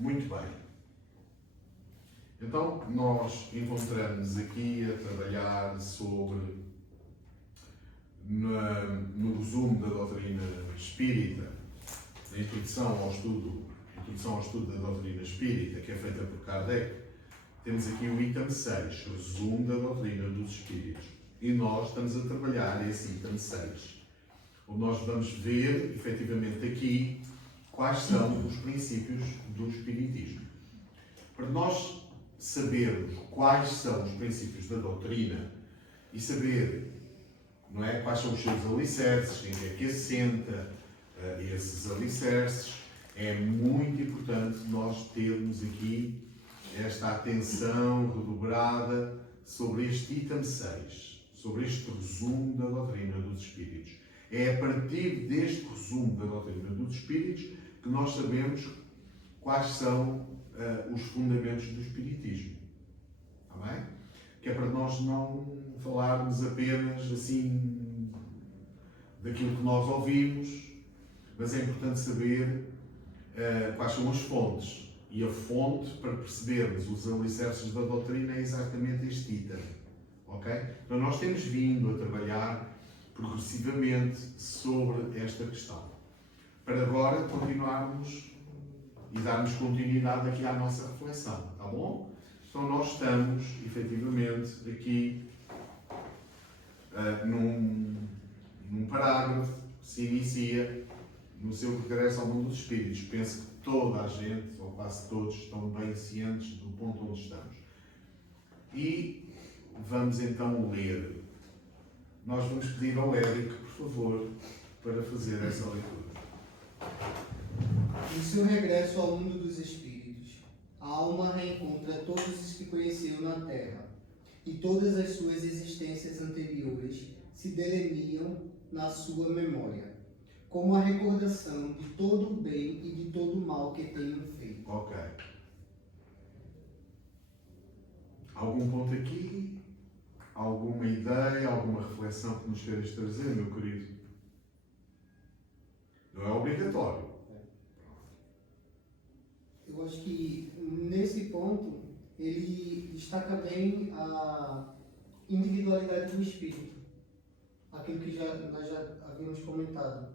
Muito bem. Então, nós encontramos aqui a trabalhar sobre, no resumo da doutrina espírita, a introdução ao estudo da doutrina espírita, que é feita por Kardec, temos aqui o item 6, resumo da doutrina dos espíritos. E nós estamos a trabalhar esse item 6, onde nós vamos ver, efetivamente, aqui, quais são os princípios do espiritismo. Para nós sabermos quais são os princípios da doutrina e saber, não é, quais são os seus alicerces, em que é que assenta esses alicerces, é muito importante nós termos aqui esta atenção redobrada sobre este item 6, sobre este resumo da doutrina dos espíritos. É a partir deste resumo da doutrina dos espíritos que nós sabemos quais são os fundamentos do espiritismo. Está bem? Que é para nós não falarmos apenas assim daquilo que nós ouvimos, mas é importante saber quais são as fontes. E a fonte, para percebermos os alicerces da doutrina, é exatamente este item. Ok? Então nós temos vindo a trabalhar progressivamente sobre esta questão. Para agora continuarmos e darmos continuidade aqui à nossa reflexão. Está bom? Então nós estamos, efetivamente, aqui num parágrafo que se inicia no seu regresso ao mundo dos espíritos. Penso que toda a gente, ou quase todos, estão bem cientes do ponto onde estamos. E vamos então ler. Nós vamos pedir ao Érico, por favor, para fazer essa leitura. No seu regresso ao mundo dos espíritos, a alma reencontra todos os que conheceu na Terra, e todas as suas existências anteriores se delineam na sua memória, como a recordação de todo o bem e de todo o mal que tenham feito. Ok. Algum ponto aqui? Alguma ideia, alguma reflexão que nos queiras trazer, meu querido? Não é obrigatório. Eu acho que nesse ponto ele destaca bem a individualidade do espírito, aquilo que nós já havíamos comentado,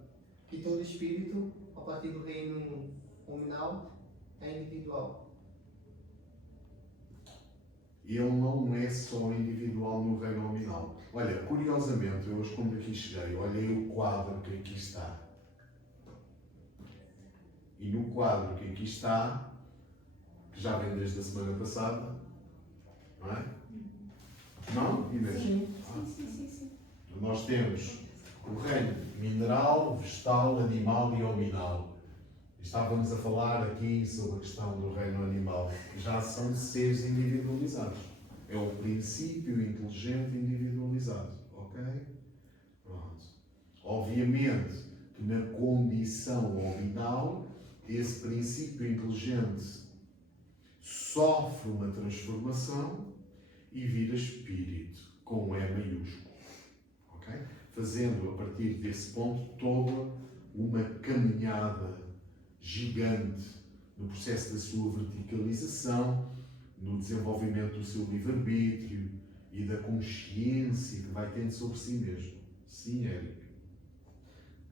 que todo espírito, a partir do reino nominal, é individual. E ele não é só individual no reino nominal. Olha, curiosamente, eu hoje quando aqui cheguei, olhei o quadro que aqui está. E no quadro que aqui está, que já vem desde a semana passada, não é? Não, Inês? Sim. Nós temos o reino mineral, vegetal, animal e hominal. Estávamos a falar aqui sobre a questão do reino animal, que já são seres individualizados. É o princípio inteligente individualizado, ok? Pronto. Obviamente que na condição hominal, esse princípio inteligente sofre uma transformação e vira espírito, com um E maiúsculo. Okay? Fazendo, a partir desse ponto, toda uma caminhada gigante no processo da sua verticalização, no desenvolvimento do seu livre-arbítrio e da consciência que vai tendo sobre si mesmo. Sim, Érico.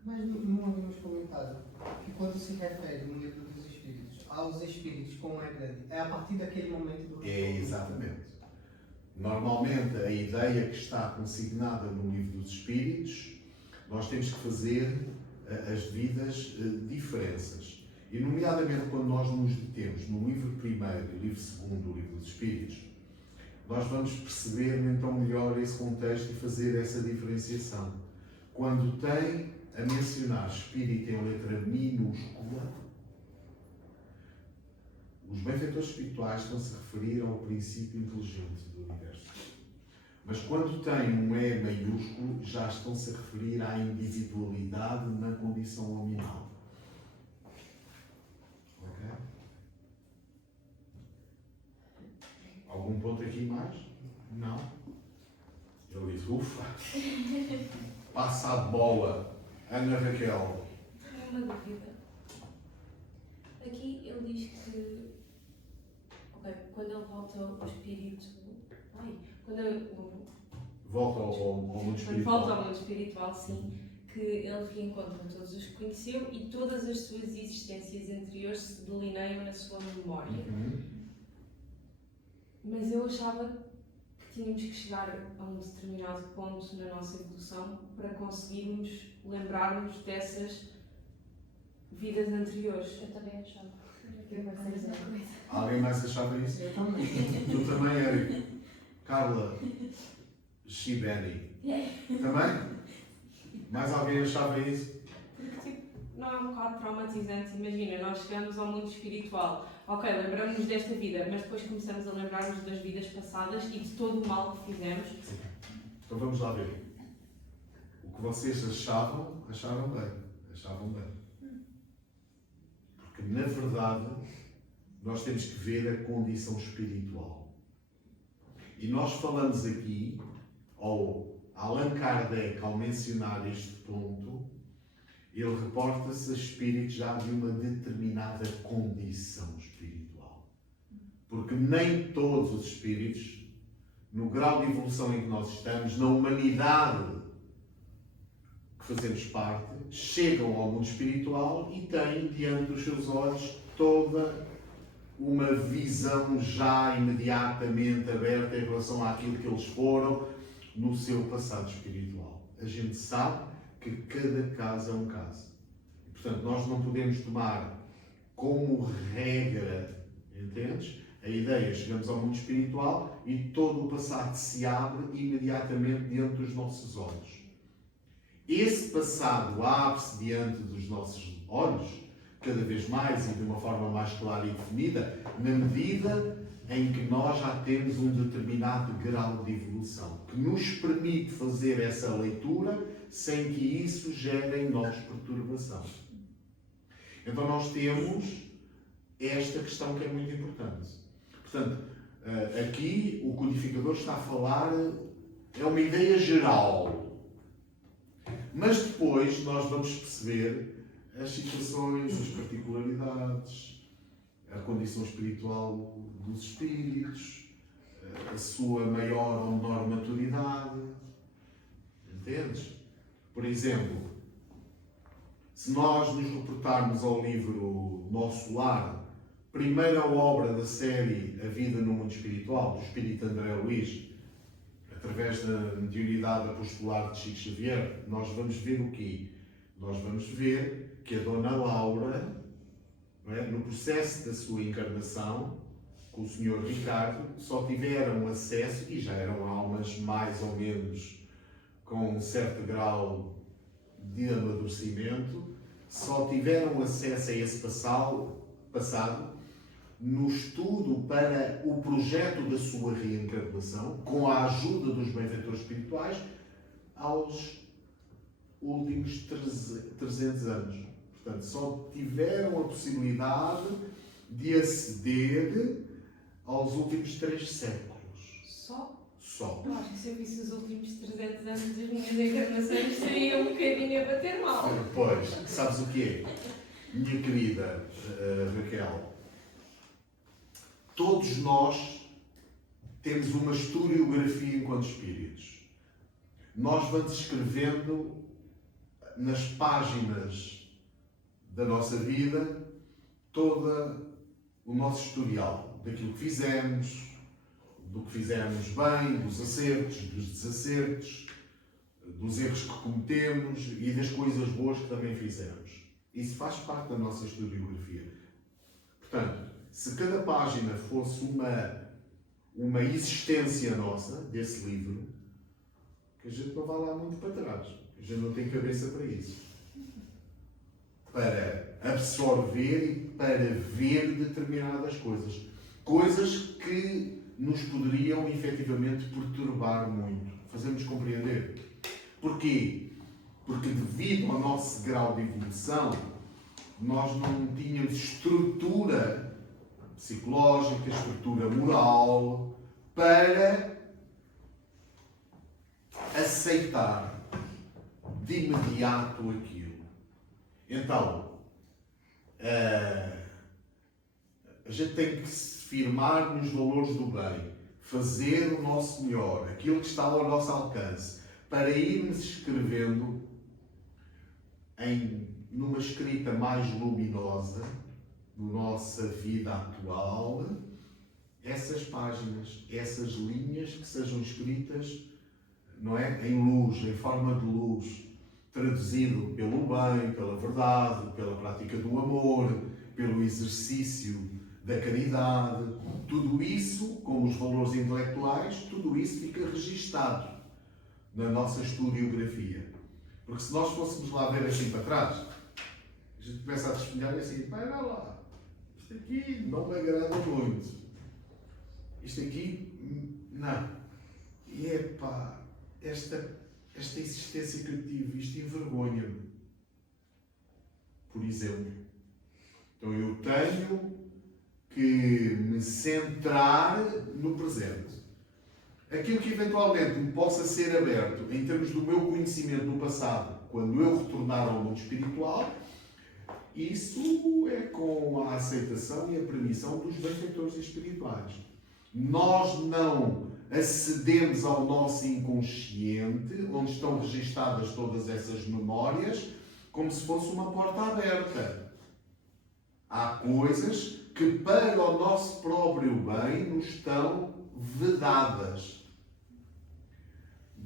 Mas não havíamos comentado que quando se refere no livro dos espíritos aos espíritos com um E grande, é a partir daquele momento do É, exatamente. Normalmente, a ideia que está consignada no livro dos espíritos, nós temos que fazer as devidas diferenças. E, nomeadamente, quando nós nos detemos no livro primeiro e livro segundo do livro dos espíritos, nós vamos perceber então melhor esse contexto e fazer essa diferenciação. Quando tem a mencionar espírito em letra minúscula, os benfeitores espirituais estão-se a referir ao princípio inteligente do universo. Mas quando tem um E maiúsculo, já estão-se a referir à individualidade na condição nominal. Ok? Algum ponto aqui mais? Não? Ele disse, ufa! Passa a bola, Ana Raquel. Uma dúvida. Aqui ele diz que Volta ao mundo quando espiritual. volta ao mundo espiritual, sim, que ele reencontra todos os que conheceu e todas as suas existências anteriores se delineiam na sua memória. Mas eu achava que tínhamos que chegar a um determinado ponto na nossa evolução para conseguirmos lembrar-nos dessas vidas anteriores. Eu também achava. Alguém mais achava isso? Eu também. Tu também, Eric. Carla Shibeni. Também? Mais alguém achava isso? Porque, tipo, não é um bocado traumatizante? Imagina, nós chegamos ao mundo espiritual. Ok, lembramos-nos desta vida, mas depois começamos a lembrar-nos das vidas passadas e de todo o mal que fizemos. Então vamos lá ver. O que vocês acharam bem. Achavam bem. Porque, na verdade, nós temos que ver a condição espiritual. E nós falamos aqui, ou Allan Kardec, ao mencionar este ponto, ele reporta-se a espíritos já de uma determinada condição espiritual. Porque nem todos os espíritos, no grau de evolução em que nós estamos, na humanidade que fazemos parte, chegam ao mundo espiritual e têm diante dos seus olhos toda uma visão já imediatamente aberta em relação àquilo que eles foram no seu passado espiritual. A gente sabe que cada caso é um caso. E, portanto, nós não podemos tomar como regra, entendes? A ideia, chegamos ao mundo espiritual e todo o passado se abre imediatamente diante dos nossos olhos. Esse passado abre-se diante dos nossos olhos, cada vez mais e de uma forma mais clara e definida, na medida em que nós já temos um determinado grau de evolução, que nos permite fazer essa leitura sem que isso gere em nós perturbação. Então nós temos esta questão que é muito importante. Portanto, aqui o codificador está a falar, é uma ideia geral. Mas depois nós vamos perceber as situações, as particularidades, a condição espiritual dos espíritos, a sua maior ou menor maturidade. Entendes? Por exemplo, se nós nos reportarmos ao livro Nosso Lar, primeira obra da série A Vida no Mundo Espiritual, do espírito André Luiz, através da mediunidade apostolar de Chico Xavier, nós vamos ver o quê? Nós vamos ver que a Dona Laura, no processo da sua encarnação, com o Sr. Ricardo, só tiveram acesso, e já eram almas mais ou menos com um certo grau de amadurecimento, só tiveram acesso a esse passado no estudo para o projeto da sua reencarnação, com a ajuda dos benfeitores espirituais, aos últimos 300 anos. Portanto, só tiveram a possibilidade de aceder aos últimos 3 séculos. Só. Eu acho que se eu visse os últimos 300 anos das minhas encarnações, seria um bocadinho a bater mal. Pois, sabes o que é? Minha querida Raquel, todos nós temos uma historiografia enquanto espíritos. Nós vamos escrevendo nas páginas da nossa vida todo o nosso historial, daquilo que fizemos, do que fizemos bem, dos acertos, dos desacertos, dos erros que cometemos e das coisas boas que também fizemos. Isso faz parte da nossa historiografia. Portanto, se cada página fosse uma existência nossa, desse livro, que a gente não vai lá muito para trás. A gente não tem cabeça para isso. Para absorver e para ver determinadas coisas. Coisas que nos poderiam efetivamente perturbar muito. Fazemos compreender. Porquê? Porque devido ao nosso grau de evolução, nós não tínhamos estrutura psicológica, estrutura moral, para aceitar de imediato aquilo. Então, a gente tem que se firmar nos valores do bem, fazer o nosso melhor, aquilo que está ao nosso alcance, para irmos escrevendo numa escrita mais luminosa, na nossa vida atual, essas páginas, essas linhas que sejam escritas, não é? Em luz, em forma de luz, traduzido pelo bem, pela verdade, pela prática do amor, pelo exercício da caridade. Tudo isso, como os valores intelectuais, tudo isso fica registado na nossa historiografia. Porque se nós fôssemos lá ver assim para trás, a gente começa a despenhar e assim, vai lá, isto aqui não me agrada muito. Isto aqui, não. E epá, esta existência que eu tive, isto envergonha-me. Por exemplo. Então eu tenho que me centrar no presente. Aquilo que eventualmente me possa ser aberto em termos do meu conhecimento no passado, quando eu retornar ao mundo espiritual, isso é com a aceitação e a permissão dos benfeitores espirituais. Nós não acedemos ao nosso inconsciente, onde estão registadas todas essas memórias, como se fosse uma porta aberta. Há coisas que, para o nosso próprio bem, nos estão vedadas.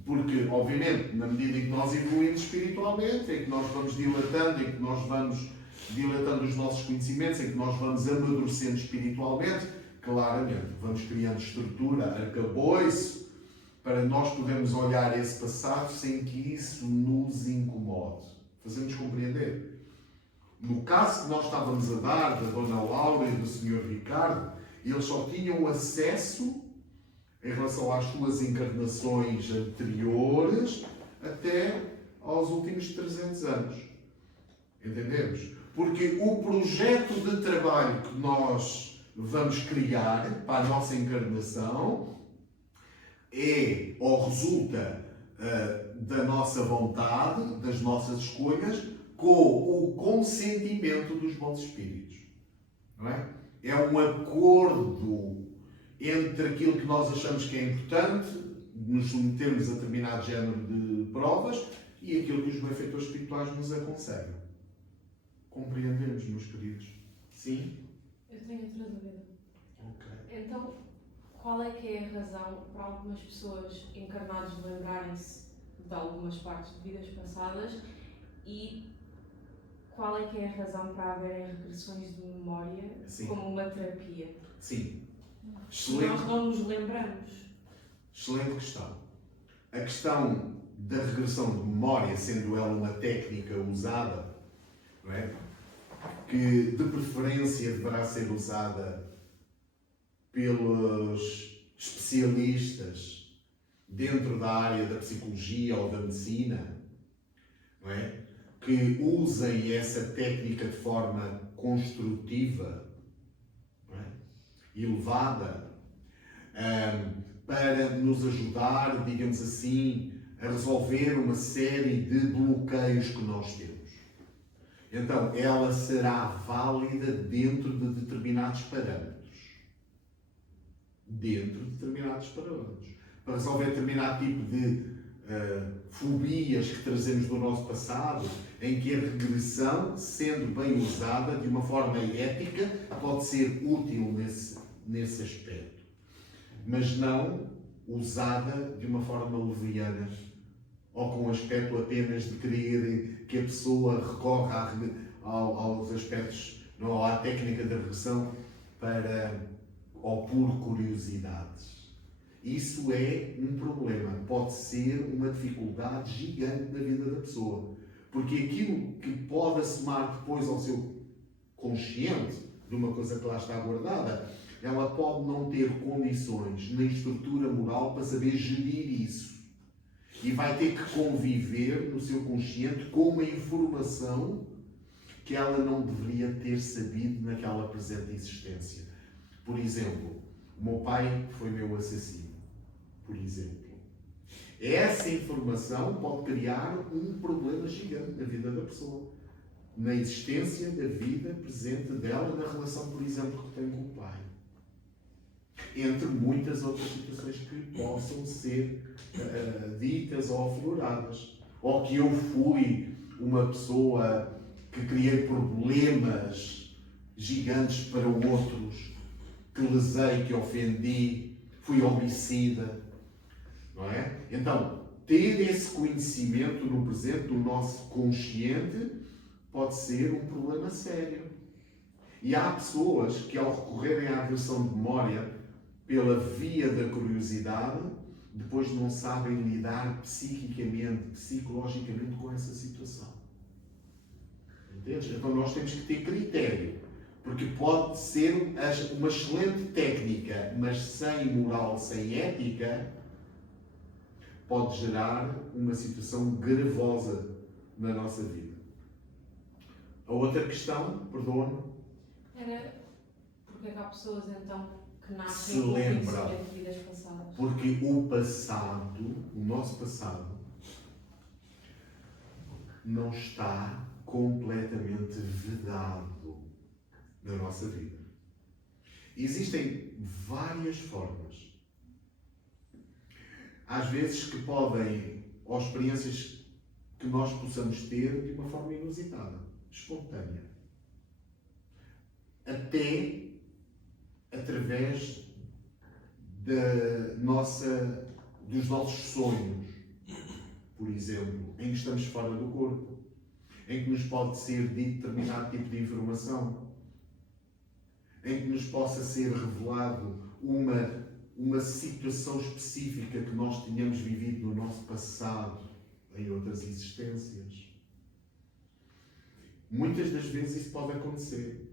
Porque, obviamente, na medida em que nós evoluímos espiritualmente, em que nós vamos dilatando, em que nós vamos dilatando os nossos conhecimentos, em que nós vamos amadurecendo espiritualmente, claramente, vamos criando estrutura, arcabouço, para nós podermos olhar esse passado sem que isso nos incomode. Fazemos compreender? No caso que nós estávamos a dar, da Dona Laura e do Sr. Ricardo, eles só tinham acesso, em relação às suas encarnações anteriores, até aos últimos 300 anos. Entendemos? Porque o projeto de trabalho que nós vamos criar para a nossa encarnação é ou resulta da nossa vontade, das nossas escolhas, com o consentimento dos bons espíritos. Não é? É um acordo entre aquilo que nós achamos que é importante, nos submetermos a determinado género de provas, e aquilo que os benfeitores espirituais nos aconselham. Compreendemos, meus queridos? Sim? Eu tenho outra dúvida. Ok. Então, qual é que é a razão para algumas pessoas encarnadas lembrarem-se de algumas partes de vidas passadas e qual é que é a razão para haverem regressões de memória como uma terapia? Sim. Excelente. Nós não nos lembramos. Excelente questão. A questão da regressão de memória, sendo ela uma técnica usada, não é? Que de preferência deverá ser usada pelos especialistas dentro da área da psicologia ou da medicina, não é? Que usem essa técnica de forma construtiva, não é? Elevada, para nos ajudar, digamos assim, a resolver uma série de bloqueios que nós temos. Então, ela será válida dentro de determinados parâmetros. Dentro de determinados parâmetros. Para resolver determinado tipo de fobias que trazemos do nosso passado, em que a regressão, sendo bem usada de uma forma ética, pode ser útil nesse aspecto. Mas não usada de uma forma leviana, ou com o aspecto apenas de querer que a pessoa recorra aos aspectos, não, à técnica da regressão, ou por curiosidades. Isso é um problema, pode ser uma dificuldade gigante na vida da pessoa. Porque aquilo que pode assomar depois ao seu consciente, de uma coisa que lá está guardada, ela pode não ter condições nem estrutura moral para saber gerir isso. E vai ter que conviver no seu consciente com uma informação que ela não deveria ter sabido naquela presente existência. Por exemplo, o meu pai foi meu assassino. Por exemplo. Essa informação pode criar um problema gigante na vida da pessoa. Na existência da vida presente dela, na relação, por exemplo, que tem com o pai. entre muitas outras situações que possam ser ditas ou afloradas. Ou que eu fui uma pessoa que criei problemas gigantes para outros, que lesei, que ofendi, fui homicida, não é? Então, ter esse conhecimento no presente, do nosso consciente, pode ser um problema sério. E há pessoas que, ao recorrerem à regressão de memória pela via da curiosidade, depois não sabem lidar psiquicamente, psicologicamente com essa situação. Entendes? Então nós temos que ter critério, porque pode ser uma excelente técnica, mas sem moral, sem ética, pode gerar uma situação gravosa na nossa vida. A outra questão, perdoa-me, Era porque é que há pessoas então que se nascem com lembra, conhecimento de vidas passadas? porque o passado, o nosso passado, não está completamente vedado na nossa vida. Existem várias formas, às vezes que podem, ou experiências que nós possamos ter de uma forma inusitada, espontânea, até através dos nossos sonhos, por exemplo, em que estamos fora do corpo, em que nos pode ser dito determinado tipo de informação, em que nos possa ser revelado uma situação específica que nós tínhamos vivido no nosso passado, em outras existências. Muitas das vezes isso pode acontecer.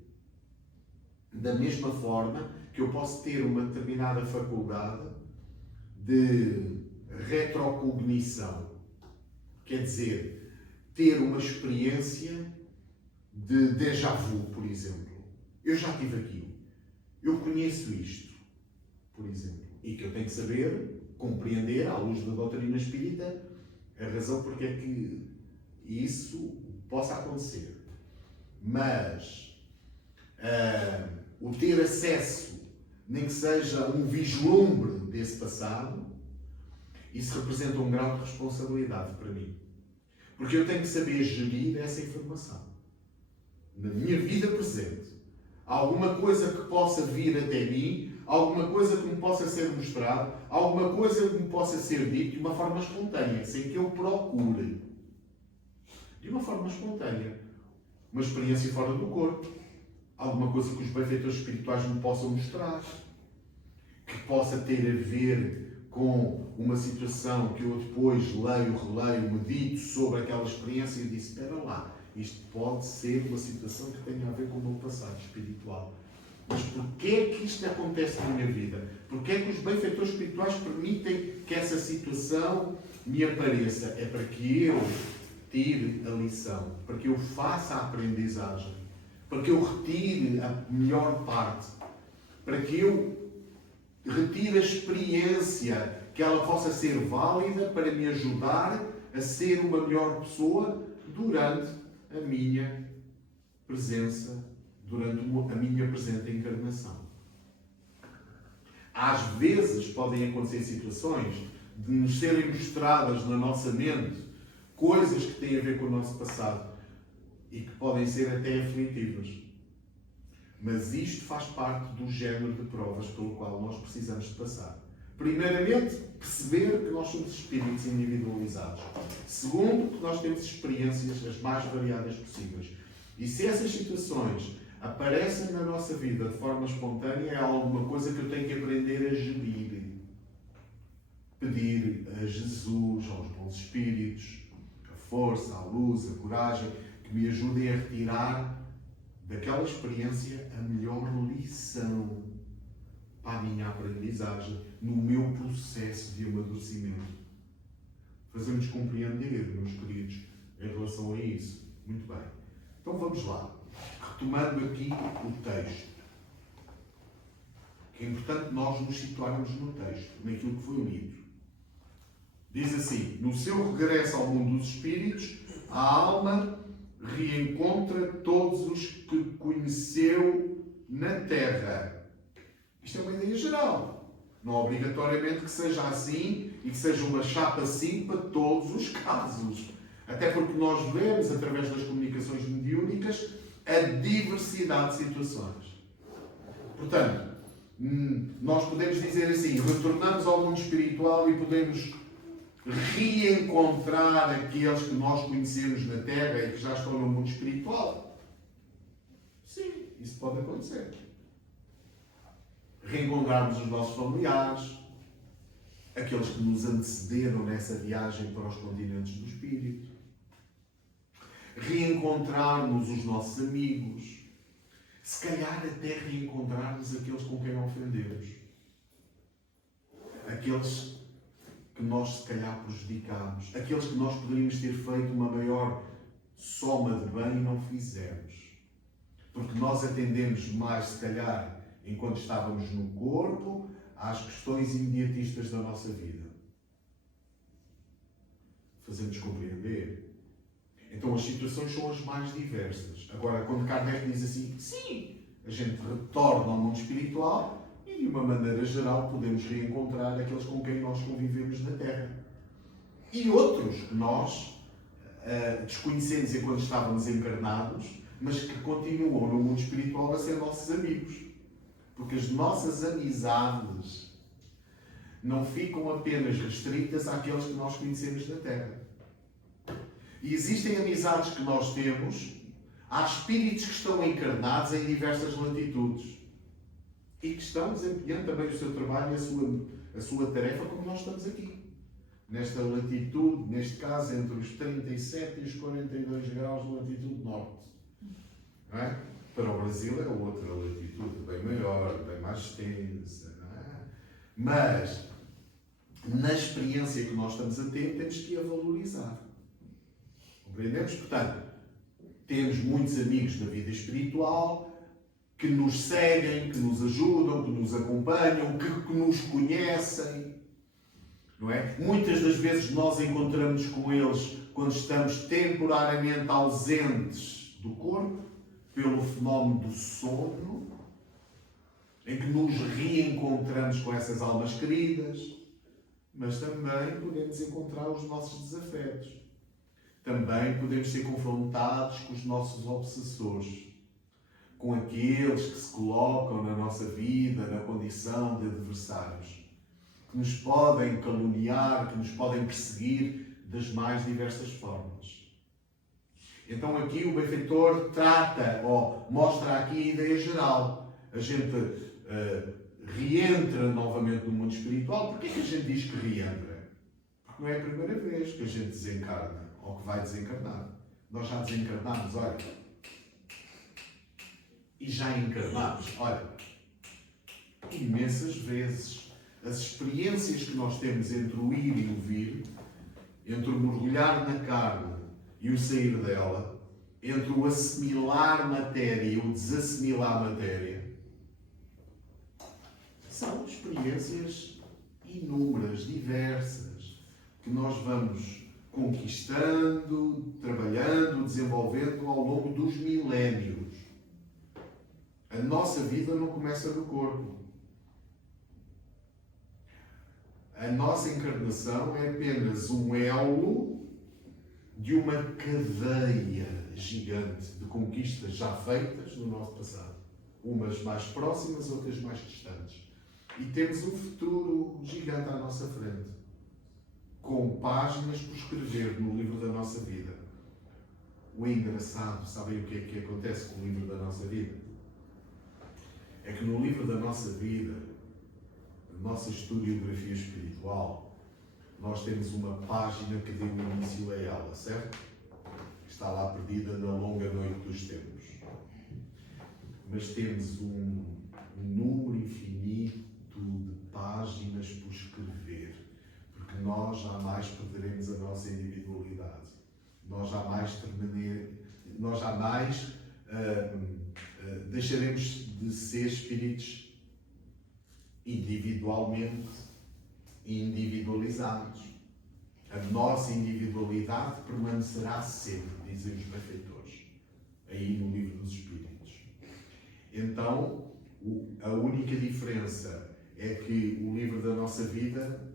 Da mesma forma que eu posso ter uma determinada faculdade de retrocognição, quer dizer, ter uma experiência de déjà vu, por exemplo. Eu já tive aquilo, eu conheço isto, por exemplo, e que eu tenho que saber, compreender, à luz da doutrina espírita, a razão porque é que isso possa acontecer. Mas o ter acesso, nem que seja um vislumbre desse passado, isso representa um grau de responsabilidade para mim. Porque eu tenho que saber gerir essa informação. Na minha vida presente, alguma coisa que possa vir até mim, alguma coisa que me possa ser mostrado, alguma coisa que me possa ser dito de uma forma espontânea, sem que eu procure. De uma forma espontânea. Uma experiência fora do corpo. Alguma coisa que os benfeitores espirituais me possam mostrar. Que possa ter a ver com uma situação que eu depois leio, releio, medito sobre aquela experiência e disse, espera lá, isto pode ser uma situação que tenha a ver com o meu passado espiritual. Mas porquê é que isto acontece na minha vida? Porquê é que os benfeitores espirituais permitem que essa situação me apareça? É para que eu tire a lição, para que eu faça a aprendizagem, para que eu retire a melhor parte, para que eu retire a experiência, que ela possa ser válida para me ajudar a ser uma melhor pessoa durante a minha presença, durante a minha presente encarnação. Às vezes podem acontecer situações de nos serem mostradas na nossa mente coisas que têm a ver com o nosso passado e que podem ser até aflitivas. Mas isto faz parte do género de provas pelo qual nós precisamos de passar. Primeiramente, perceber que nós somos espíritos individualizados. Segundo, que nós temos experiências as mais variadas possíveis. E se essas situações aparecem na nossa vida de forma espontânea, é alguma coisa que eu tenho que aprender a gerir. Pedir a Jesus, aos bons espíritos, a força, a luz, a coragem, que me ajudem a retirar daquela experiência a melhor lição para a minha aprendizagem, no meu processo de amadurecimento. Fazemos compreender, meus queridos, em relação a isso. Muito bem. Então vamos lá. Retomando aqui o texto. Que é importante nós nos situarmos no texto, naquilo que foi lido. Diz assim, no seu regresso ao mundo dos espíritos, a alma reencontra todos os que conheceu na Terra Isto é uma ideia geral. Não obrigatoriamente que seja assim e que seja uma chapa 5 para todos os casos. Até porque nós vemos, através das comunicações mediúnicas, a diversidade de situações. Portanto, nós podemos dizer assim, retornamos ao mundo espiritual e podemos reencontrar aqueles que nós conhecemos na Terra e que já estão no mundo espiritual. Sim, isso pode acontecer. Reencontrarmos os nossos familiares, aqueles que nos antecederam nessa viagem para os continentes do Espírito. Reencontrarmos os nossos amigos. Se calhar até reencontrarmos aqueles com quem ofendemos. Aqueles que nós se calhar prejudicámos. Aqueles que nós poderíamos ter feito uma maior soma de bem e não fizemos. Porque nós atendemos mais, se calhar, enquanto estávamos no corpo, às questões imediatistas da nossa vida. Fazemos compreender. Então as situações são as mais diversas. Agora, quando Kardec diz assim, sim, a gente retorna ao mundo espiritual e, de uma maneira geral, podemos reencontrar aqueles com quem nós convivemos na Terra. E outros que nós desconhecemos enquanto estávamos encarnados, mas que continuam no mundo espiritual a ser nossos amigos. Porque as nossas amizades não ficam apenas restritas àqueles que nós conhecemos na Terra. E existem amizades que nós temos, há espíritos que estão encarnados em diversas latitudes e que estão desempenhando também o seu trabalho e a sua tarefa como nós estamos aqui. Nesta latitude, neste caso, entre os 37 e os 42 graus de latitude norte. Não é? Para o Brasil é outra latitude, bem maior, bem mais extensa. Não é? Mas, na experiência que nós estamos a ter, temos que a valorizar. Compreendemos? Portanto, temos muitos amigos da vida espiritual que nos seguem, que nos ajudam, que nos acompanham, que nos conhecem. Não é? Muitas das vezes nós encontramos com eles quando estamos temporariamente ausentes do corpo, pelo fenómeno do sono, em que nos reencontramos com essas almas queridas, mas também podemos encontrar os nossos desafetos. Também podemos ser confrontados com os nossos obsessores, com aqueles que se colocam na nossa vida na condição de adversários, que nos podem caluniar, que nos podem perseguir das mais diversas formas. Então aqui o benfeitor trata, ou mostra aqui a ideia geral. A gente reentra novamente no mundo espiritual. Porquê que a gente diz que reentra? Porque não é a primeira vez que a gente desencarna, ou que vai desencarnar. Nós já desencarnamos, olha. E já encarnamos, olha. Imensas vezes. As experiências que nós temos entre o ir e o vir, entre o mergulhar na carne e o sair dela, entre o assimilar matéria e o desassimilar matéria, são experiências inúmeras, diversas, que nós vamos conquistando, trabalhando, desenvolvendo ao longo dos milénios. A nossa vida não começa no corpo. A nossa encarnação é apenas um elo de uma cadeia gigante de conquistas já feitas no nosso passado. Umas mais próximas, outras mais distantes. E temos um futuro gigante à nossa frente, com páginas por escrever no livro da nossa vida. O engraçado, sabem o que é que acontece com o livro da nossa vida? É que no livro da nossa vida, a nossa historiografia espiritual, nós temos uma página que deu início a ela, certo? Está lá perdida na longa noite dos tempos. Mas temos um número infinito de páginas por escrever, porque nós jamais perderemos a nossa individualidade. Nós jamais deixaremos de ser espíritos individualmente individualizados. A nossa individualidade permanecerá sempre, dizem os benfeitores, aí no Livro dos Espíritos. Então, A única diferença é que o livro da nossa vida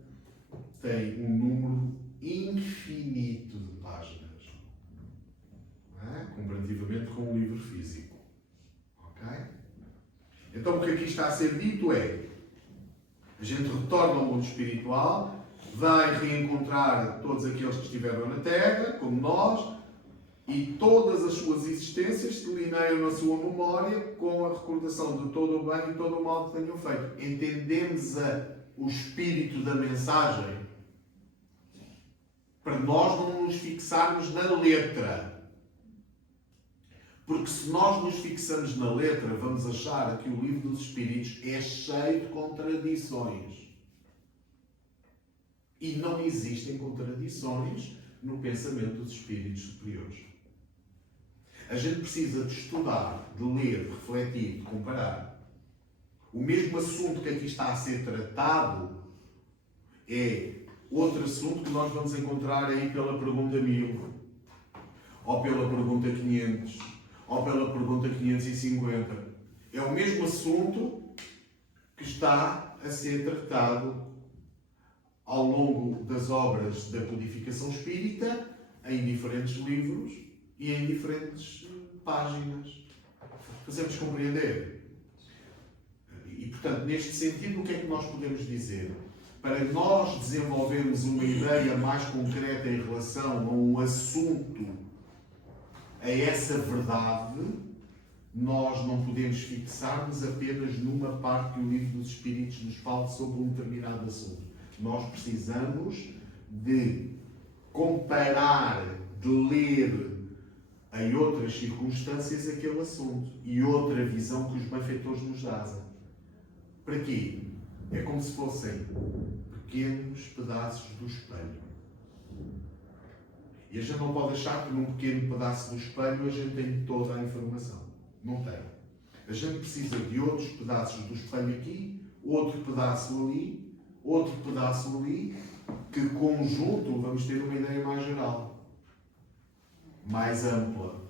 tem um número infinito de páginas, não é? Comparativamente com um livro físico. Ok? Então o que aqui está a ser dito é: a gente retorna ao mundo espiritual, vai reencontrar todos aqueles que estiveram na Terra, como nós, e todas as suas existências se delineiam na sua memória com a recordação de todo o bem e todo o mal que tenham feito. Entendemos o espírito da mensagem para nós não nos fixarmos na letra. Porque se nós nos fixamos na letra, vamos achar que o livro dos Espíritos é cheio de contradições. E não existem contradições no pensamento dos Espíritos superiores. A gente precisa de estudar, de ler, de refletir, de comparar. O mesmo assunto que aqui está a ser tratado é outro assunto que nós vamos encontrar aí pela pergunta 1000, ou pela pergunta 500, ou pela pergunta 550. É o mesmo assunto que está a ser tratado ao longo das obras da codificação espírita, em diferentes livros e em diferentes páginas. Fazemos compreender? E, portanto, neste sentido, o que é que nós podemos dizer? Para nós desenvolvermos uma ideia mais concreta em relação a um assunto, a essa verdade, nós não podemos fixar-nos apenas numa parte que o livro dos Espíritos nos fala sobre um determinado assunto. Nós precisamos de comparar, de ler em outras circunstâncias aquele assunto e outra visão que os benfeitores nos dão. Para quê? É como se fossem pequenos pedaços do espelho. E a gente não pode achar que num pequeno pedaço do espelho a gente tem toda a informação. Não tem. A gente precisa de outros pedaços do espelho aqui, outro pedaço ali, outro pedaço ali, que conjunto vamos ter uma ideia mais geral, mais ampla,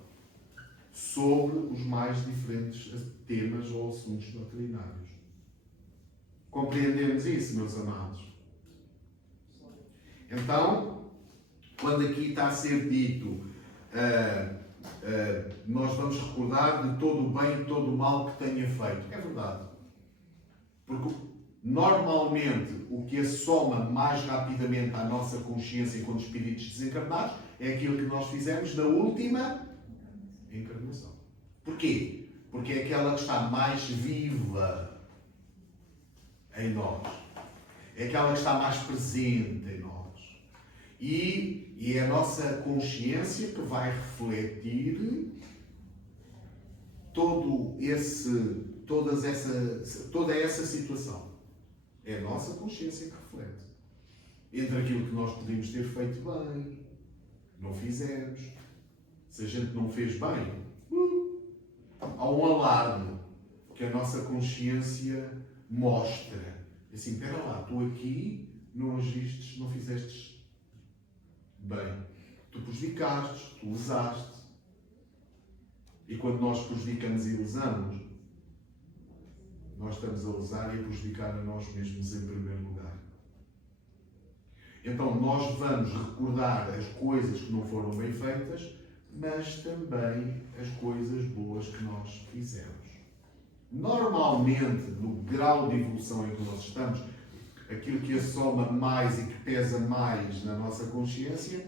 sobre os mais diferentes temas ou assuntos doutrinários. Compreendemos isso, meus amados? Então, quando aqui está a ser dito, nós vamos recordar de todo o bem e todo o mal que tenha feito. É verdade. Porque, normalmente, o que assoma mais rapidamente à nossa consciência enquanto espíritos desencarnados é aquilo que nós fizemos na última encarnação. Porquê? Porque é aquela que está mais viva em nós. É aquela que está mais presente em nós. E é a nossa consciência que vai refletir toda essa situação. É a nossa consciência que reflete. Entre aquilo que nós podemos ter feito bem, não fizemos. Se a gente não fez bem, há um alarme que a nossa consciência mostra. Assim, espera lá, tu aqui não agiste, não fizeste bem. Tu prejudicaste, tu usaste. E quando nós prejudicamos e usamos, nós estamos a usar e a prejudicar a nós mesmos em primeiro lugar. Então nós vamos recordar as coisas que não foram bem feitas, mas também as coisas boas que nós fizemos. Normalmente, no grau de evolução em que nós estamos, aquilo que assoma mais e que pesa mais na nossa consciência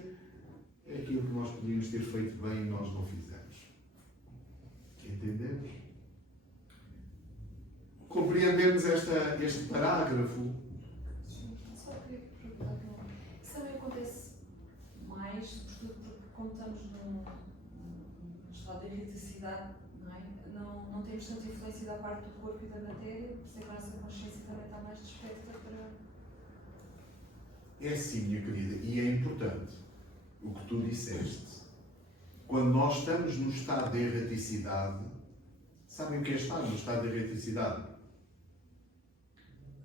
é aquilo que nós podíamos ter feito bem e nós não fizemos. Entendemos? Compreendemos este parágrafo? Sim, só queria perguntar, isso também acontece mais, sobretudo porque como estamos num estado de erraticidade, não temos tanta influência da parte do corpo e da matéria, por isso é que a nossa consciência também está mais desperta para... É sim, minha querida, e é importante o que tu disseste. Quando nós estamos no estado de erraticidade, sabem o que é estar no estado de erraticidade?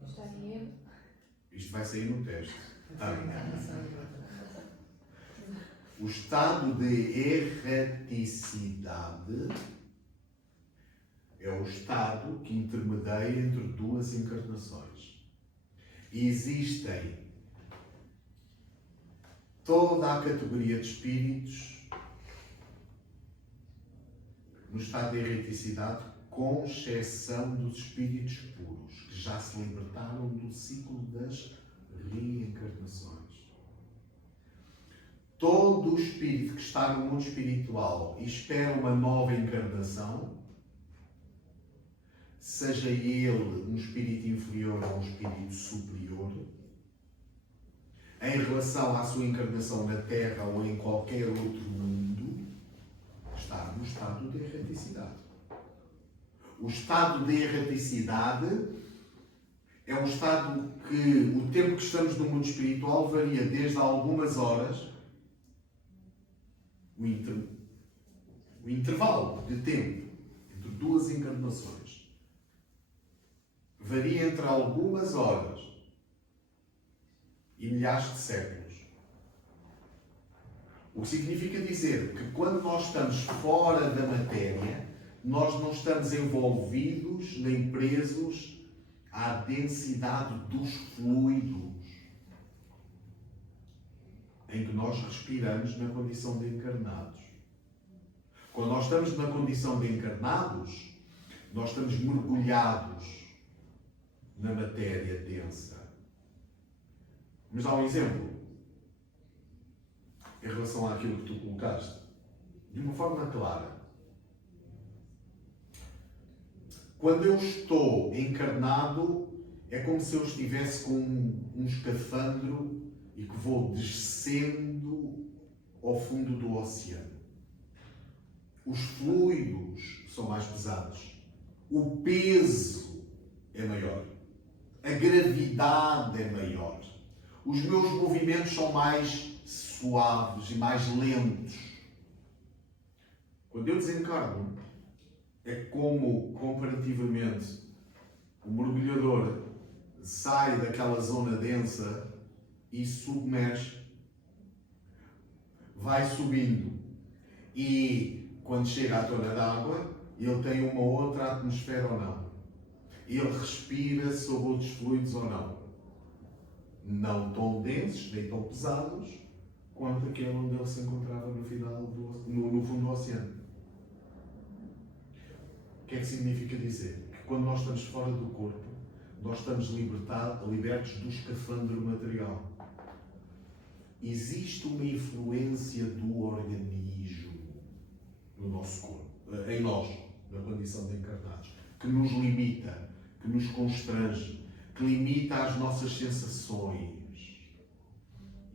Está em erro. Isto vai sair no teste. O estado de erraticidade É o estado que intermedia entre duas encarnações. E existem toda a categoria de espíritos no estado de erreticidade, com exceção dos espíritos puros, que já se libertaram do ciclo das reencarnações. Todo o espírito que está no mundo espiritual e espera uma nova encarnação, seja ele um espírito inferior ou um espírito superior, em relação à sua encarnação na Terra ou em qualquer outro mundo, está no estado de erraticidade. O estado de erraticidade é um estado que o tempo que estamos no mundo espiritual varia desde algumas horas, o intervalo de tempo entre duas encarnações varia entre algumas horas e milhares de séculos. O que significa dizer que quando nós estamos fora da matéria, nós não estamos envolvidos nem presos à densidade dos fluidos em que nós respiramos na condição de encarnados. Quando nós estamos na condição de encarnados, nós estamos mergulhados na matéria densa. Vamos dar um exemplo em relação àquilo que tu colocaste, de uma forma clara. Quando eu estou encarnado, é como se eu estivesse com um escafandro e que vou descendo ao fundo do oceano. Os fluidos são mais pesados. O peso é maior. A gravidade é maior. Os meus movimentos são mais suaves e mais lentos. Quando eu desencarno, é como, comparativamente, o mergulhador sai daquela zona densa e submerge, vai subindo, e quando chega à tona d'água, ele tem uma outra atmosfera ou não? Ele respira sob outros fluidos ou não? Não tão densos, nem tão pesados, quanto aquele onde ele se encontrava no fundo do oceano. O que é que significa dizer? Que quando nós estamos fora do corpo, nós estamos libertos do escafandro material. Existe uma influência do organismo no nosso corpo, em nós, na condição de encarnados, que nos limita, que nos constrange, que limita as nossas sensações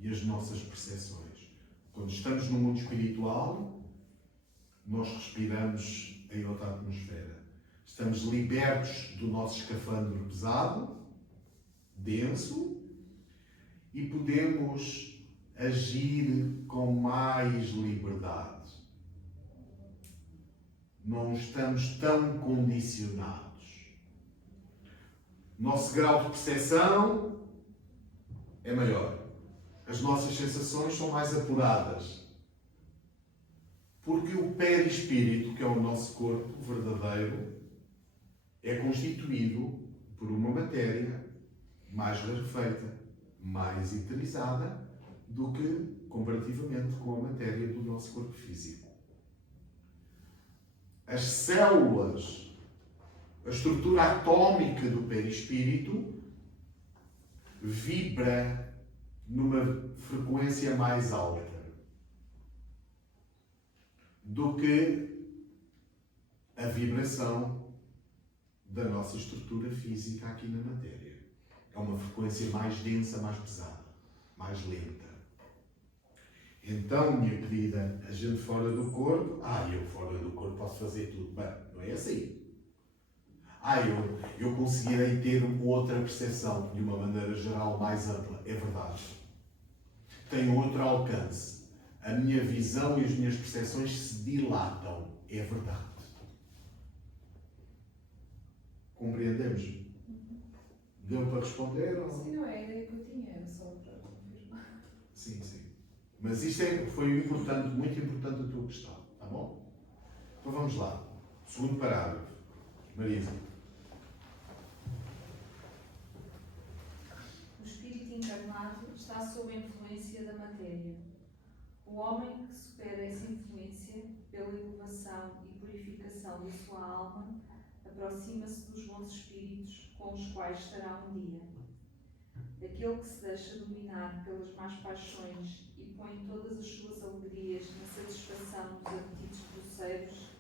e as nossas percepções. Quando estamos no mundo espiritual, nós respiramos em outra atmosfera. Estamos libertos do nosso escafandro pesado, denso, e podemos agir com mais liberdade. Não estamos tão condicionados. Nosso grau de percepção é maior. As nossas sensações são mais apuradas. Porque o perispírito, que é o nosso corpo verdadeiro, é constituído por uma matéria mais rarefeita, mais eterizada do que comparativamente com a matéria do nosso corpo físico. As células, a estrutura atómica do perispírito vibra numa frequência mais alta do que a vibração da nossa estrutura física aqui na matéria. É uma frequência mais densa, mais pesada, mais lenta. Então, minha querida, a gente fora do corpo, eu fora do corpo posso fazer tudo. Bem, não é assim. Eu conseguirei ter outra percepção, de uma maneira geral mais ampla. É verdade. Tenho outro alcance. A minha visão e as minhas percepções se dilatam. É verdade. Compreendemos? Deu para responder? Ou... Sim, não é a ideia que eu tinha, era só para confirmar. Sim. Mas isto foi importante, muito importante a tua questão, tá bom? Então vamos lá. Segundo parágrafo. Marisa. O espírito encarnado está sob a influência da matéria. O homem que supera essa influência pela elevação e purificação da sua alma aproxima-se dos bons espíritos com os quais estará um dia. Aquele que se deixa dominar pelas más paixões e põe todas as suas alegrias na satisfação dos apetites grosseiros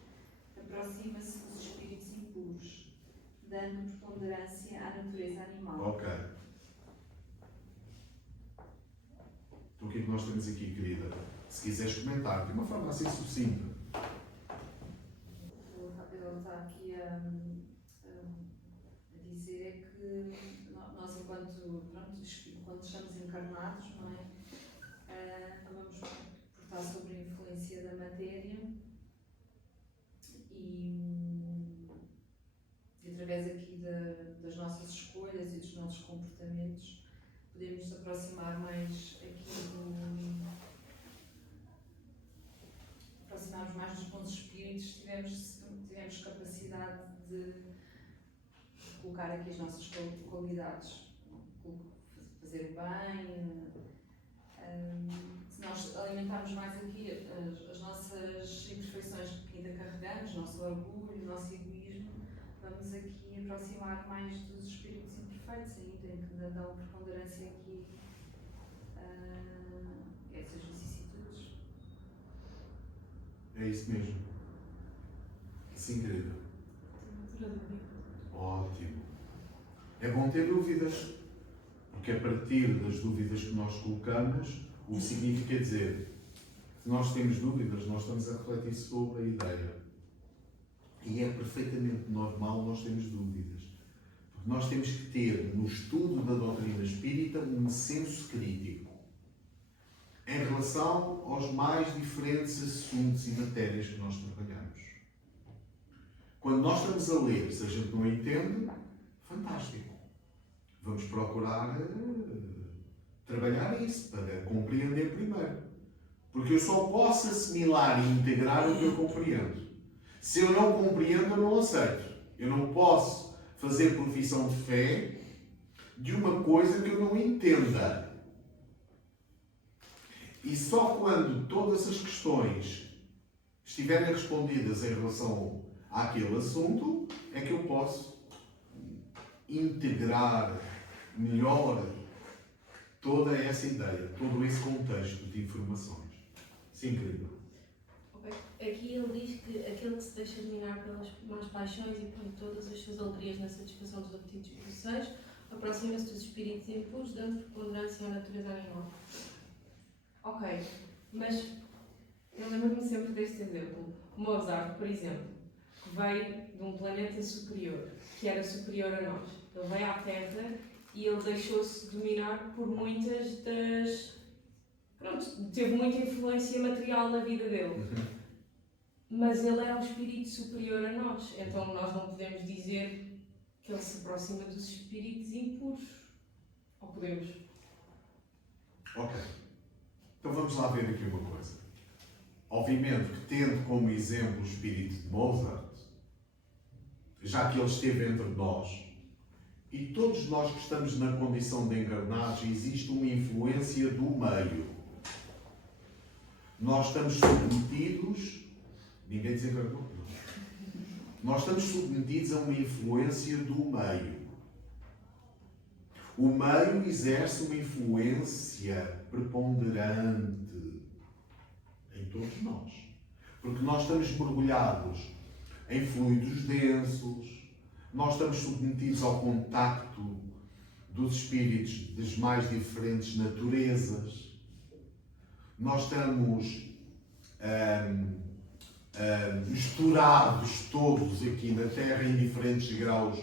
aproxima-se dos espíritos impuros, dando preponderância à natureza animal. Ok. Então o que é que nós temos aqui, querida? Se quiseres comentar, de uma forma assim sucinta. Ele está aqui a dizer é que nós, enquanto estamos encarnados, não é? Acabamos por estar sob a influência da matéria e através aqui das nossas escolhas e dos nossos comportamentos podemos nos aproximar mais aqui aproximarmos mais dos bons espíritos, tivemos capacidade de colocar aqui as nossas qualidades, fazer o bem, se nós alimentarmos mais aqui as nossas imperfeições que ainda carregamos, nosso orgulho, o nosso egoísmo, vamos aqui aproximar mais dos espíritos imperfeitos ainda, que ainda dão preponderância aqui a essas vicissitudes. É isso mesmo. Sim, querida. Ótimo. É bom ter dúvidas, porque a partir das dúvidas que nós colocamos, o que significa dizer, se nós temos dúvidas, nós estamos a refletir sobre a ideia. E é perfeitamente normal nós termos dúvidas. Porque nós temos que ter, no estudo da doutrina espírita, um senso crítico em relação aos mais diferentes assuntos e matérias que nós trabalhamos. Quando nós estamos a ler, se a gente não entende, fantástico. Vamos procurar trabalhar isso para compreender primeiro. Porque eu só posso assimilar e integrar o que eu compreendo. Se eu não compreendo, eu não aceito. Eu não posso fazer profissão de fé de uma coisa que eu não entenda. E só quando todas as questões estiverem respondidas em relação àquele assunto, é que eu posso integrar melhor toda essa ideia, todo esse contexto de informações. Sim, querido. Aqui ele diz que aquele que se deixa dominar pelas más paixões e põe todas as suas alegrias na satisfação dos apetites grosseiros aproxima-se dos espíritos impuros, dando preponderância à natureza animal. Ok, mas eu lembro-me sempre deste exemplo. Mozart, por exemplo, que veio de um planeta superior, que era superior a nós. Ele veio à Terra e ele deixou-se dominar por muitas das... Pronto, teve muita influência material na vida dele. Mas ele era um espírito superior a nós. Então nós não podemos dizer que ele se aproxima dos espíritos impuros. Ou podemos? Ok. Então vamos lá ver aqui uma coisa. Obviamente que tendo como exemplo o espírito de Mozart, já que ele esteve entre nós, e todos nós que estamos na condição de encarnados, existe uma influência do meio. Nós estamos submetidos, ninguém desencarnou, nós estamos submetidos a uma influência do meio. O meio exerce uma influência preponderante em todos nós. Porque nós estamos mergulhados em fluidos densos, nós estamos submetidos ao contacto dos espíritos das mais diferentes naturezas, nós estamos misturados todos aqui na Terra em diferentes graus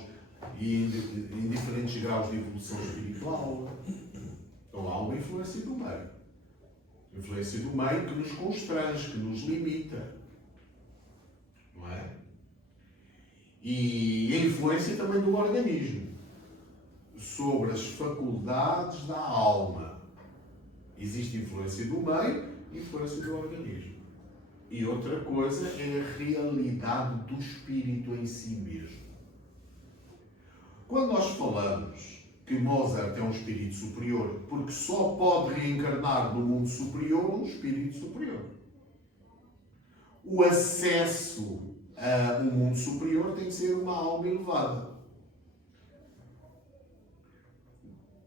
e em diferentes graus de evolução espiritual. Então há uma influência do meio. Influência do meio que nos constrange, que nos limita. Não é? E a influência também do organismo sobre as faculdades da alma. Existe influência do meio e influência do organismo. E outra coisa é a realidade do espírito em si mesmo. Quando nós falamos que Mozart é um espírito superior, porque só pode reencarnar no mundo superior um espírito superior. O acesso a um mundo superior tem que ser uma alma elevada.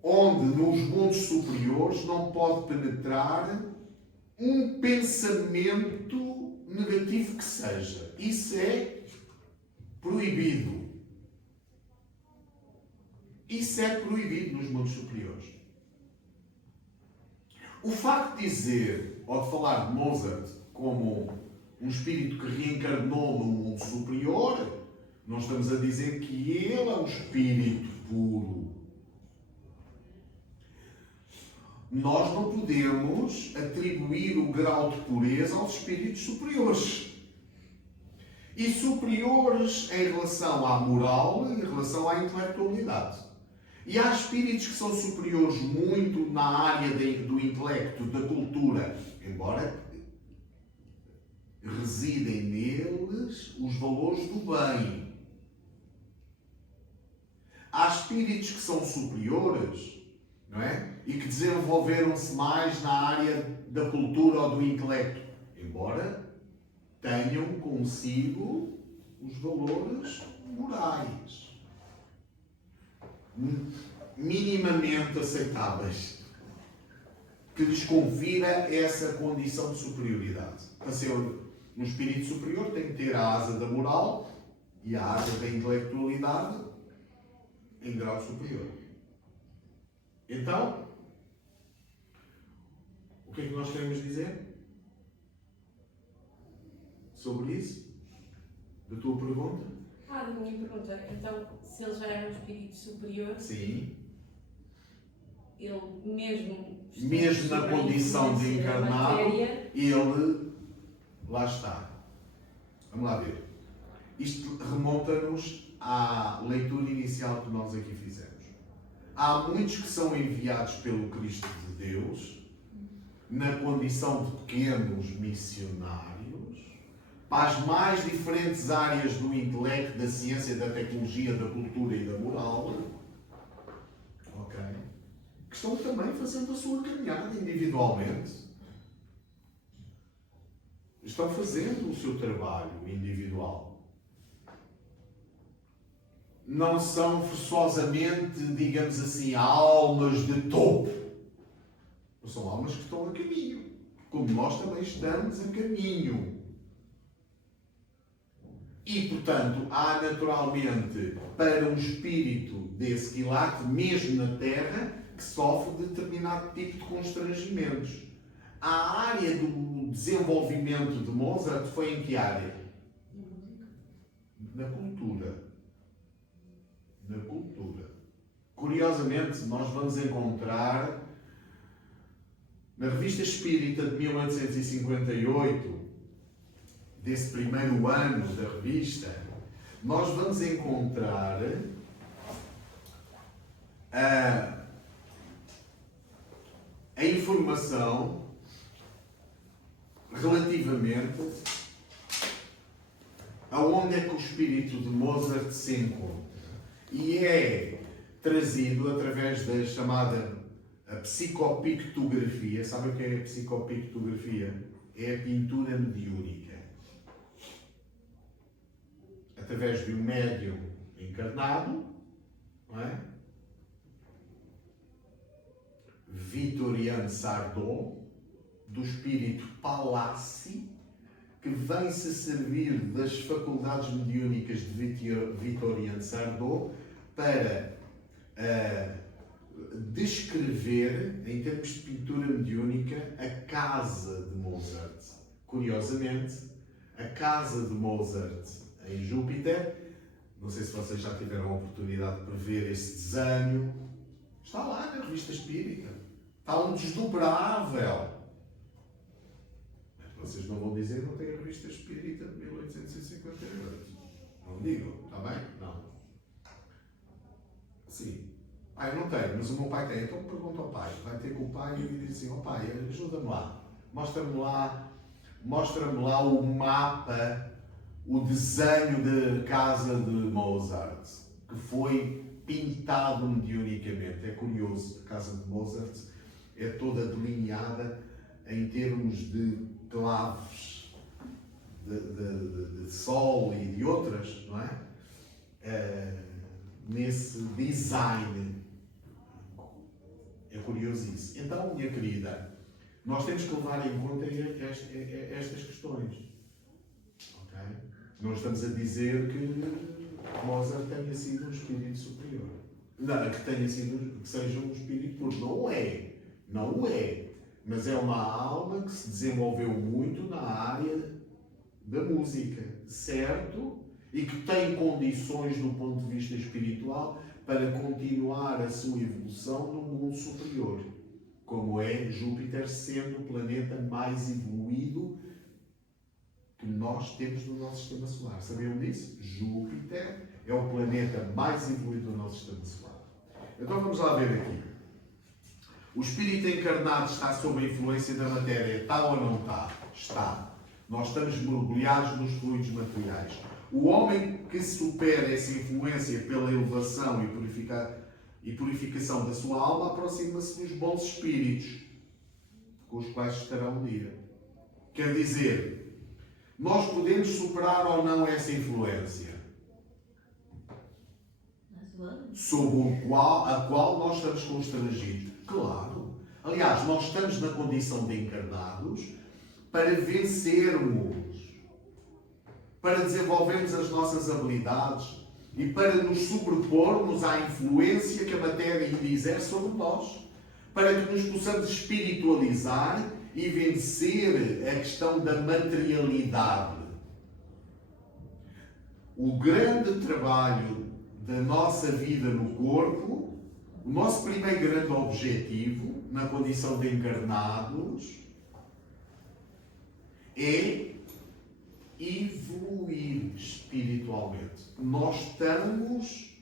Onde nos mundos superiores não pode penetrar um pensamento negativo que seja. Isso é proibido. Isso é proibido nos mundos superiores. O facto de dizer, ou de falar de Mozart como um espírito que reencarnou no mundo superior, não estamos a dizer que ele é um espírito puro. Nós não podemos atribuir o grau de pureza aos espíritos superiores. E superiores em relação à moral e em relação à intelectualidade. E há espíritos que são superiores muito na área do intelecto, da cultura, embora residem neles os valores do bem. Há espíritos que são superiores, não é? E que desenvolveram-se mais na área da cultura ou do intelecto, embora tenham consigo os valores morais minimamente aceitáveis, que lhes confira essa condição de superioridade. Para ser um espírito superior tem que ter a asa da moral e a asa da intelectualidade em grau superior. Então, o que é que nós queremos dizer sobre isso? Da tua pergunta? Da minha pergunta. Então, se ele já era um espírito superior, Sim. ele mesmo Na sobre a condição de influência da encarnado, matéria, ele lá está. Vamos lá ver. Isto remonta-nos à leitura inicial que nós aqui fizemos. Há muitos que são enviados pelo Cristo de Deus na condição de pequenos missionários para as mais diferentes áreas do intelecto, da ciência, da tecnologia, da cultura e da moral, ok? Que estão também fazendo a sua caminhada individualmente. Estão fazendo o seu trabalho individual. Não são forçosamente, digamos assim, almas de topo. São almas que estão a caminho. Como nós também estamos a caminho. E, portanto, há naturalmente, para um espírito desse quilate, mesmo na Terra, que sofre determinado tipo de constrangimentos. A área do desenvolvimento de Mozart foi em que área? Na cultura. Na cultura. Curiosamente, nós vamos encontrar na Revista Espírita de 1858, desse primeiro ano da revista, nós vamos encontrar a informação relativamente a onde é que o espírito de Mozart se encontra. E é trazido através da chamada a psicopictografia. Sabe o que é a psicopictografia? É a pintura mediúnica. Através de um médium encarnado, não é? Victorien Sardou, do espírito Pallassi, que vem-se servir das faculdades mediúnicas de Victorien Sardou para descrever, em termos de pintura mediúnica, a casa de Mozart. Curiosamente, a casa de Mozart em Júpiter, não sei se vocês já tiveram a oportunidade de ver esse desenho, está lá na Revista Espírita. Está um desdobrável. Vocês não vão dizer que não tem a Revista Espírita de 1858. Não digam, está bem? Não. Sim. Eu não tenho, mas o meu pai tem. Então pergunta ao pai. Vai ter com o pai e diz assim: ó pai, ajuda-me lá. Mostra-me lá o mapa, o desenho de casa de Mozart, que foi pintado mediunicamente. É curioso, a casa de Mozart é toda delineada em termos de claves de sol e de outras, não é? Nesse design. É curioso isso. Então, minha querida, nós temos que levar em conta estas questões. Ok? Não estamos a dizer que Mozart tenha sido um espírito superior. Não, que seja um espírito puro. Não é. Não é. Mas é uma alma que se desenvolveu muito na área da música, certo? E que tem condições do ponto de vista espiritual para continuar a sua evolução no mundo superior, como é Júpiter sendo o planeta mais evoluído que nós temos no nosso sistema solar. Sabiam disso? Júpiter é o planeta mais evoluído do nosso sistema solar. Então vamos lá ver aqui. O espírito encarnado está sob a influência da matéria, está ou não está? Está. Nós estamos mergulhados nos fluidos materiais. O homem que supera essa influência pela elevação e purificação da sua alma aproxima-se dos bons espíritos, com os quais estará um dia. Quer dizer, nós podemos superar ou não essa influência sob a qual nós estamos constrangidos. Claro. Aliás, nós estamos na condição de encarnados para vencermos, para desenvolvermos as nossas habilidades e para nos sobrepormos à influência que a matéria ainda exerce sobre nós, para que nos possamos espiritualizar e vencer a questão da materialidade. O grande trabalho da nossa vida no corpo, o nosso primeiro grande objetivo, na condição de encarnados, é evoluir espiritualmente. Nós estamos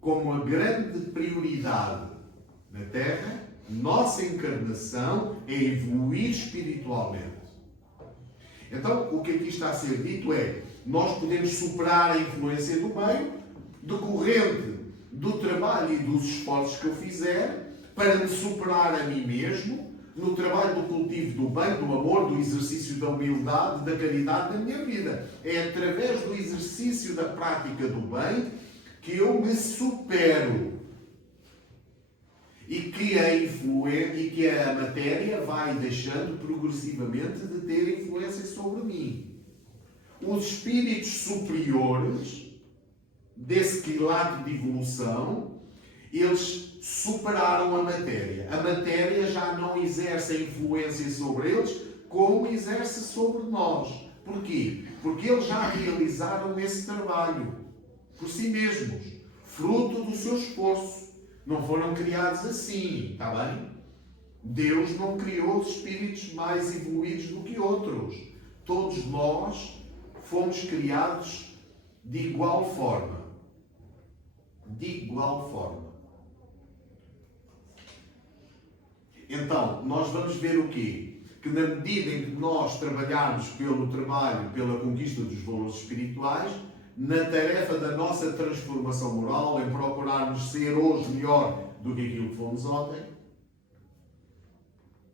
como a grande prioridade na Terra, nossa encarnação é evoluir espiritualmente. Então, o que aqui está a ser dito é, nós podemos superar a influência do meio, decorrente do trabalho e dos esforços que eu fizer, para me superar a mim mesmo, no trabalho do cultivo do bem, do amor, do exercício da humildade, da caridade na minha vida. É através do exercício da prática do bem que eu me supero. E que a matéria vai deixando progressivamente de ter influência sobre mim. Os espíritos superiores desse quilate de evolução, eles superaram a matéria. A matéria já não exerce a influência sobre eles como exerce sobre nós. Porquê? Porque eles já realizaram esse trabalho por si mesmos, fruto do seu esforço. Não foram criados assim, está bem? Deus não criou os espíritos mais evoluídos do que outros. Todos nós fomos criados de igual forma. De igual forma. Então, nós vamos ver o quê? Que na medida em que nós trabalharmos pelo trabalho, pela conquista dos valores espirituais, na tarefa da nossa transformação moral, em procurarmos ser hoje melhor do que aquilo que fomos ontem,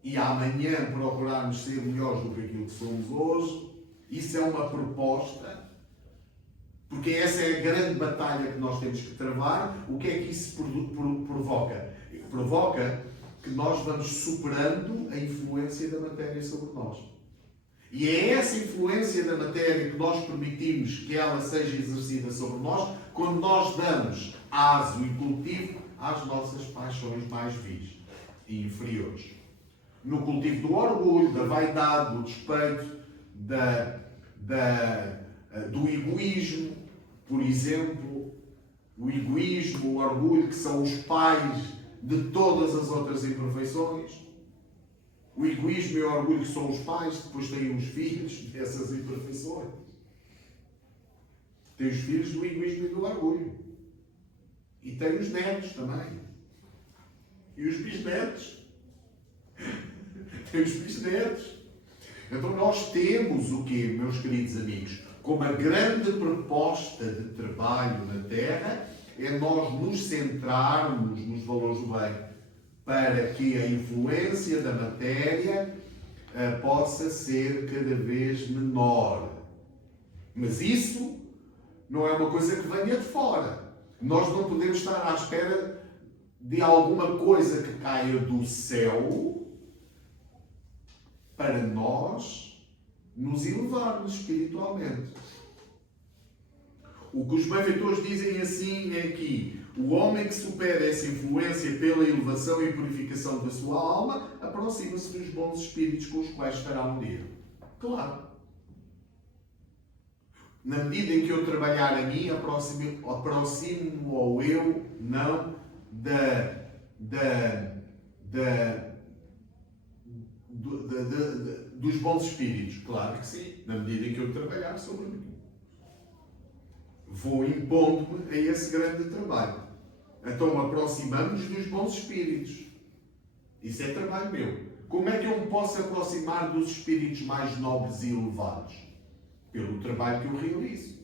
e amanhã procurarmos ser melhores do que aquilo que somos hoje, isso é uma proposta, porque essa é a grande batalha que nós temos que travar. O que é que isso provoca? Provoca que nós vamos superando a influência da matéria sobre nós. E é essa influência da matéria que nós permitimos que ela seja exercida sobre nós quando nós damos aso e cultivo às nossas paixões mais vis e inferiores. No cultivo do orgulho, da vaidade, do despeito, do egoísmo, por exemplo, o egoísmo, o orgulho, que são os pais de todas as outras imperfeições. O egoísmo e o orgulho, que são os pais, depois têm os filhos dessas imperfeições. Tem os filhos do egoísmo e do orgulho. E tem os netos também. E os bisnetos. Tem os bisnetos. Então nós temos o quê, meus queridos amigos? Como a grande proposta de trabalho na Terra é nós nos centrarmos nos valores do bem para que a influência da matéria possa ser cada vez menor. Mas isso não é uma coisa que venha de fora. Nós não podemos estar à espera de alguma coisa que caia do céu para nós nos elevarmos espiritualmente. O que os benfeitores dizem assim é que o homem que supera essa influência pela elevação e purificação da sua alma aproxima-se dos bons espíritos com os quais estará um dia. Claro. Na medida em que eu trabalhar a mim, aproximo-me ao eu, não dos bons espíritos. Claro que sim. Na medida em que eu trabalhar sobre mim. Vou impondo-me a esse grande trabalho. Então aproximamos-nos dos bons espíritos. Isso é trabalho meu. Como é que eu me posso aproximar dos espíritos mais nobres e elevados? Pelo trabalho que eu realizo.